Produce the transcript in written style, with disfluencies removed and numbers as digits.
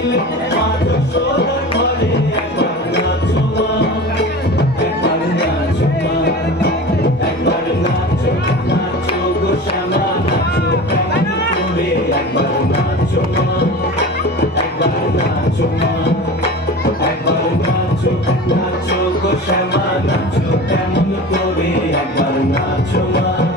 দিলে মা যশোদার ঘরে একবার নাচো মা, একবার নাচো মা, একবার নাচো নাচো গো শ্যামা নাচো কেমন করে একবার নাচো মা, একবার নাচো মা, একবার নাচো নাচো গো শ্যামা নাচো কেমন করে একবার নাচো মা।